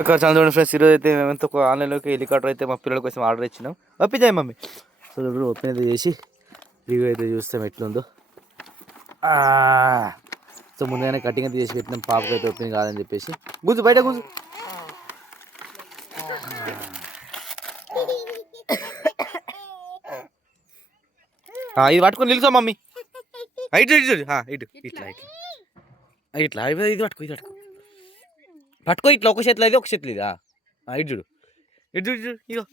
చూడండి ఫ్రెండ్స్, ఈరోజు అయితే మేమంతా ఆన్లైన్లోకి హెలికాప్టర్ అయితే మా పిల్లల కోసం ఆర్డర్ ఇచ్చినాం. పంపించాయి మమ్మీ. సో ఇప్పుడు ఓపెన్ అయితే చేసి రివ్యూ అయితే చూస్తాం ఎట్లుందో. సో ముందుగానే కటింగ్ అయితే చేసి పెట్టినాం, పాపకి అయితే ఓపెనింగ్ కాదని చెప్పేసి. గుజు బయట గుజు. ఇది పట్టుకొని నిలుసా మమ్మీ. ఇటు ఇటు ఇటు ఇట్లా ఇట్లా ఇట్లా ఇది పట్టుకో, ఇది పట్టుకో, పట్టుకో ఇట్లా. ఒక చేతిలో ఇది, ఒక చేతిలో ఇది. ఇటు చూడు, ఇటు చూడు, చూడు ఇగో.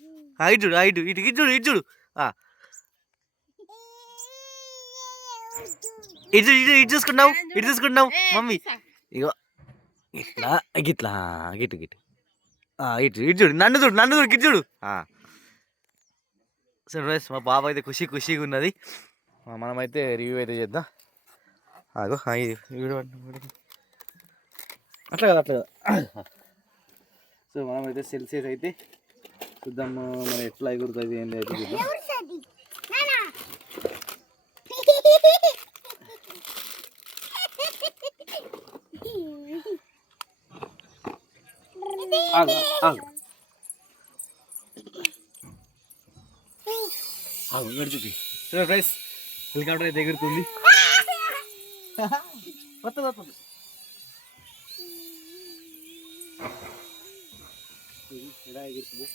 ఇటు చూడు, ఇటు ఇటు ఇటు చూడు, ఇటు చూడు, ఇటు ఇటు ఇటు చూసుకుంటున్నావు, ఇటు చూసుకుంటున్నావు మమ్మీ. ఇగో ఇట్లా గిట్లా గిట్టు గిట్టు ఇటు ఇటు చూడు, నన్ను చూడు, నన్ను చూడు, గిట్టు చూడు. సో ఫ్రెండ్స్, మా బాబు అయితే ఖుషిగా ఉన్నది. మనమైతే రివ్యూ అయితే చేద్దాం. అగో అట్లా కదా, అట్లా కదా. సో మనమైతే సెల్సియస్ అయితే చూద్దాము, మనం ఎట్లా ఎగురుతుంది ఏంటి అయితే చూద్దాం. సో ఫ్రెండ్స్, హెలికాప్టర్ అయితే ఎగురుతుంది. వస్తుంది వస్తుంది. ఎలా ఎగురుతుంది.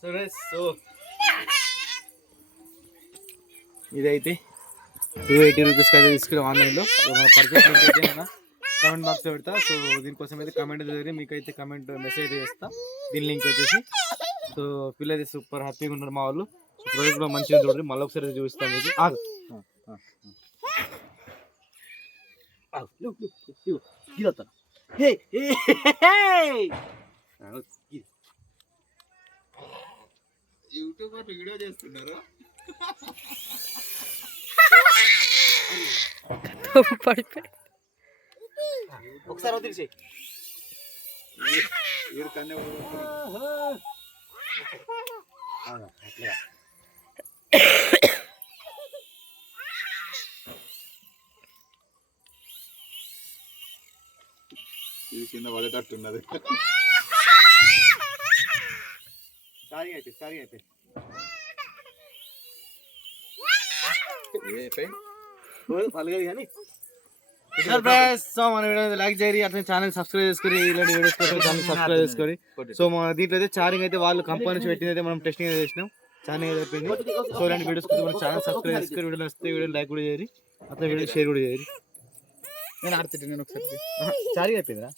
సో ఫ్రెండ్స్, సో ఇదైతే 280 రూపీస్కి అయితే తీసుకున్నాం ఆన్లైన్లో. పర్చేస్ అయితే కామెంట్ బాక్స్లో పెడతా. సో దీనికోసం అయితే కమెంట్ చదివి మీకు అయితే కమెంట్ మెసేజ్ చేస్తా, దీని లింక్ వచ్చేసి. సో పిల్లలు అయితే సూపర్ హ్యాపీగా ఉన్నారు మా వాళ్ళు. ప్రోడక్ట్ కూడా మంచిగా చూడండి, మళ్ళీ ఒకసారి చూపిస్తాను మీకు. యూట్యూబ్ వీడియో చేస్తున్నారు. ఒకసారి వదిలేసి ఇది కింద పడేటట్టున్నది. సారీ అయితే పలగదు కానీ. సో మన వీడియో లైక్ చేయండి, అట్లా ఛానల్ సబ్స్క్రైబ్ చేసుకొని, ఇలాంటి వీడియోస్ కోసం ఛానల్ సబ్స్క్రైబ్ చేసుకొని. సో మన దీంట్లో అయితే చార్జింగ్ అయితే వాళ్ళు కంపెనీ నుంచి పెట్టింది అయితే మనం టెస్టింగ్ అయితే చేసినాం. చార్జింగ్ అయితే అయిపోయింది. సో ఇలాంటి వీడియోస్ కోసం మన ఛానల్ సబ్స్క్రైబ్ చేసుకొని, వీడియో వస్తే వీడియో లైక్ కూడా చేయండి, అట్లా వీడియో షేర్ కూడా చేయండి. నేను ఆడుతుంటే నేను ఒకసారి చార్జింగ్ అయిపోయిందిరా.